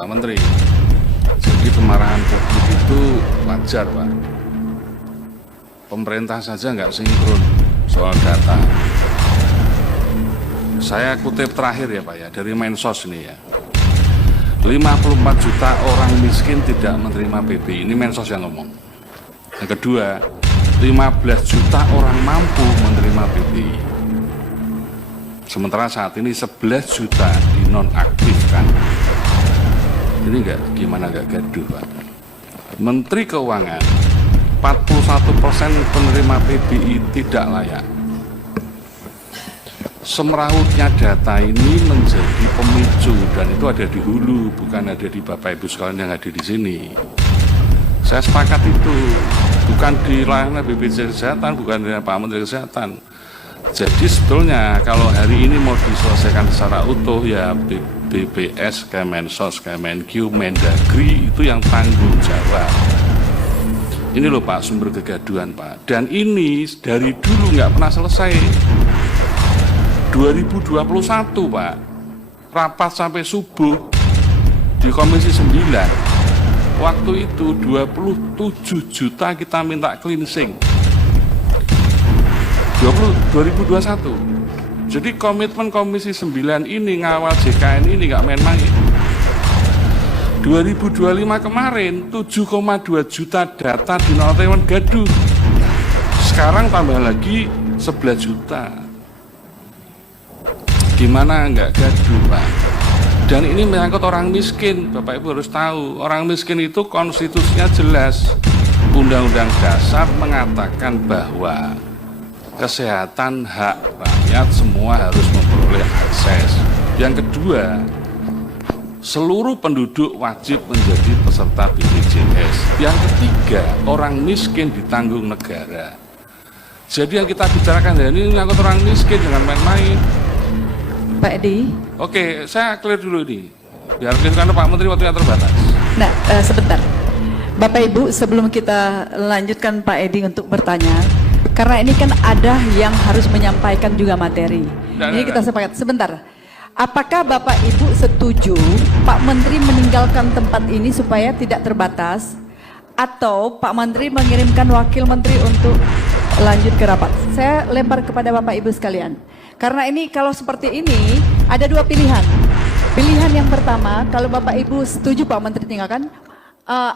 Pak Menteri, jadi kemarahan publik itu wajar, Pak. Pemerintah saja nggak sinkron soal data. Saya kutip terakhir ya Pak ya, dari Mensos ini ya. 54 juta orang miskin tidak menerima PBI, ini Mensos yang ngomong. Yang kedua, 15 juta orang mampu menerima PBI. Sementara saat ini 11 juta dinonaktifkan. Ini gimana gaduh Pak. Menteri Keuangan, 41% penerima PBI tidak layak. Semerautnya data ini menjadi pemicu dan itu ada di hulu, bukan ada di Bapak Ibu sekalian yang ada di sini. Saya sepakat itu, bukan di ranah BPJS Kesehatan, bukan di Pak Menteri Kesehatan. Jadi sebetulnya kalau hari ini mau diselesaikan secara utuh ya BPS, Kemensos, Kemenq, Mendagri itu yang tanggung jawab. Ini loh Pak sumber kegaduhan Pak. Dan ini dari dulu nggak pernah selesai. 2021 Pak, rapat sampai subuh di Komisi 9. Waktu itu 27 juta kita minta cleansing. 2021. Jadi komitmen Komisi 9 ini ngawal JKN ini nggak main-main. 2025 kemarin 7,2 juta data di Taiwan gaduh. Sekarang tambah lagi 11 juta. Gimana nggak gaduh Pak? Dan ini menyangkut orang miskin. Bapak Ibu harus tahu, orang miskin itu konstitusinya jelas. Undang-Undang Dasar mengatakan bahwa kesehatan hak rakyat semua harus memperoleh akses. Yang kedua, seluruh penduduk wajib menjadi peserta BPJS. Yang ketiga, orang miskin ditanggung negara. Jadi yang kita bicarakan hari ini menyangkut orang miskin, jangan main-main. Pak Edi. Oke, saya clear dulu ini. Biar karena Pak Menteri waktunya terbatas. Nah, sebentar. Bapak Ibu, sebelum kita lanjutkan Pak Edi untuk bertanya, karena ini kan ada yang harus menyampaikan juga materi. Ini kita sepakat. Sebentar. Apakah Bapak Ibu setuju Pak Menteri meninggalkan tempat ini supaya tidak terbatas? Atau Pak Menteri mengirimkan wakil menteri untuk lanjut ke rapat? Saya lempar kepada Bapak Ibu sekalian. Karena ini kalau seperti ini ada dua pilihan. Pilihan yang pertama, kalau Bapak Ibu setuju Pak Menteri tinggalkan,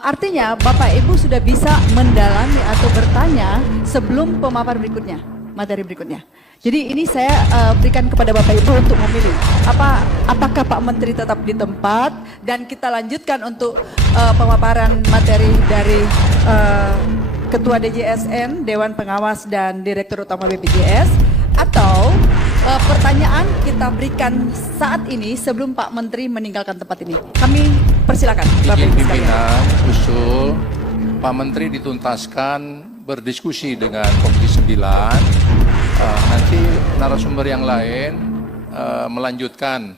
artinya Bapak Ibu sudah bisa mendalami atau bertanya sebelum pemaparan berikutnya, materi berikutnya. Jadi ini saya berikan kepada Bapak Ibu untuk memilih apakah Pak Menteri tetap di tempat dan kita lanjutkan untuk pemaparan materi dari Ketua DJSN, Dewan Pengawas dan Direktur Utama BPJS, atau pertanyaan kita berikan saat ini sebelum Pak Menteri meninggalkan tempat ini. Kami persilakan Bapak Ibu sekalian. Pimpinan usul Pak Menteri dituntaskan berdiskusi dengan Komisi 9. Nanti narasumber yang lain melanjutkan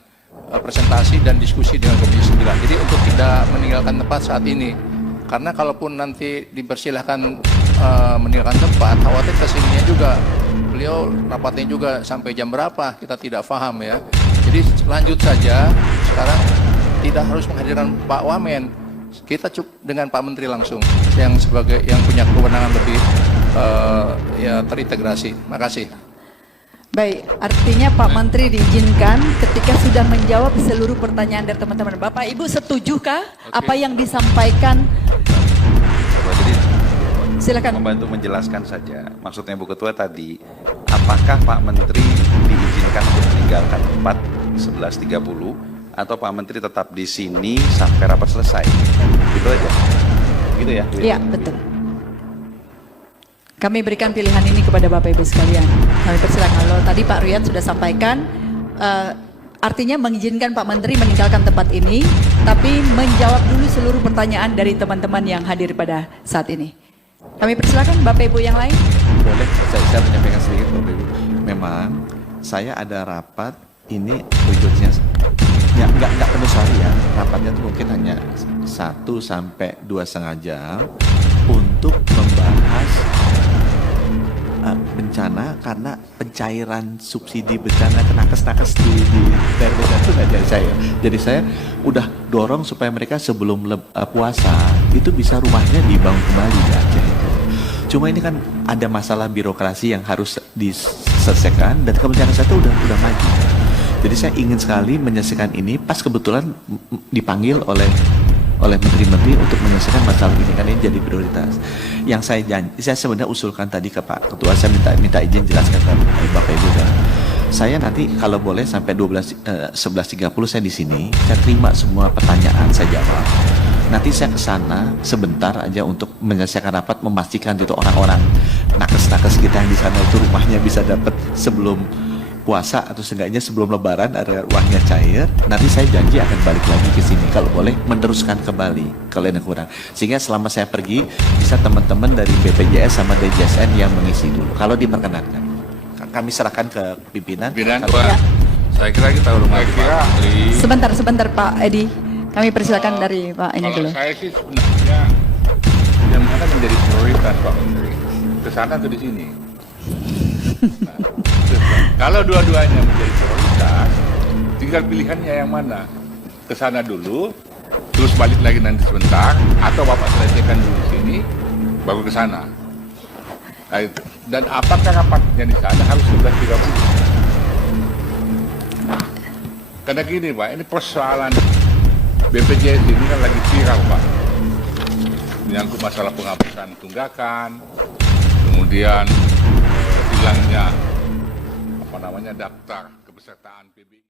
presentasi dan diskusi dengan Komisi 9. Jadi untuk tidak meninggalkan tempat saat ini. Karena kalaupun nanti dipersilahkan meninggalkan tempat, khawatir kesininya juga beliau rapatnya juga sampai jam berapa kita tidak paham ya. Jadi lanjut saja. Sekarang tidak harus menghadirkan Pak Wamen. Kita cukup dengan Pak Menteri langsung yang sebagai yang punya kewenangan lebih ya terintegrasi. Makasih. Baik, artinya Pak Menteri diizinkan ketika sudah menjawab seluruh pertanyaan dari teman-teman. Bapak Ibu setujukah apa yang disampaikan? Jadi silakan membantu menjelaskan saja. Maksudnya Bu Ketua tadi, apakah Pak Menteri diizinkan untuk meninggalkan tempat 11.30 atau Pak Menteri tetap di sini sampai rapat selesai? Gitu aja. Gitu ya? Iya, betul. Kami berikan pilihan ini kepada Bapak Ibu sekalian. Kami persilakan. Kalau tadi Pak Riyad sudah sampaikan, artinya mengizinkan Pak Menteri meninggalkan tempat ini, tapi menjawab dulu seluruh pertanyaan dari teman-teman yang hadir pada saat ini. Kami persilakan Bapak Ibu yang lain. Boleh saya menyampaikan sedikit Bapak Ibu. Memang saya ada rapat ini tujuannya ya nggak penuh seharian. Rapatnya itu mungkin hanya 1 sampai 2,5 jam untuk membahas bencana karena pencairan subsidi bencana ke nakes-nakes di daerah bencana itu nggak dari saya. Jadi saya udah dorong supaya mereka sebelum puasa itu bisa rumahnya dibangun kembali di Aceh itu. Cuma ini kan ada masalah birokrasi yang harus diselesaikan dan Kementerian Kesehatan udah maju. Jadi saya ingin sekali menyelesaikan ini pas kebetulan dipanggil oleh menteri-menteri untuk menyelesaikan masalah ini karena ini jadi prioritas. Yang saya janji, saya sebenarnya usulkan tadi ke Pak Ketua, saya minta izin jelaskan ke Bapak Ibu dan saya nanti kalau boleh sampai 11.30 saya di sini, saya terima semua pertanyaan, saya jawab. Nanti saya ke sana sebentar aja untuk menyelesaikan rapat, memastikan itu orang-orang nakes-nakes kita yang di sana itu rumahnya bisa dapat sebelum puasa atau seenggaknya sebelum lebaran ada uangnya cair. Nanti saya janji akan balik lagi ke sini kalau boleh meneruskan kembali kalau ada kurang. Sehingga selama saya pergi bisa teman-teman dari BPJS sama DJSN yang mengisi dulu kalau diperkenankan. Kami serahkan ke pimpinan. Saya kira kita hormati Pak Menteri. Sebentar Pak Edi. Kami persilakan dari Pak ini dulu. Kalau saya sih sebenarnya yang mana menjadi prioritas Pak Menteri, ke sana atau di sini? Nah, kalau dua-duanya menjadi prioritas, tinggal pilihannya yang mana? Ke sana dulu, terus balik lagi nanti sebentar, atau Bapak selesaikan dulu di sini, baru ke sana. Nah, dan apakah rapatnya di sana harus 11.30? Karena gini Pak, ini persoalan BPJS ini kan lagi viral Pak, menyangkut masalah penghapusan tunggakan, kemudian hilangnya daftar kepesertaan PBI.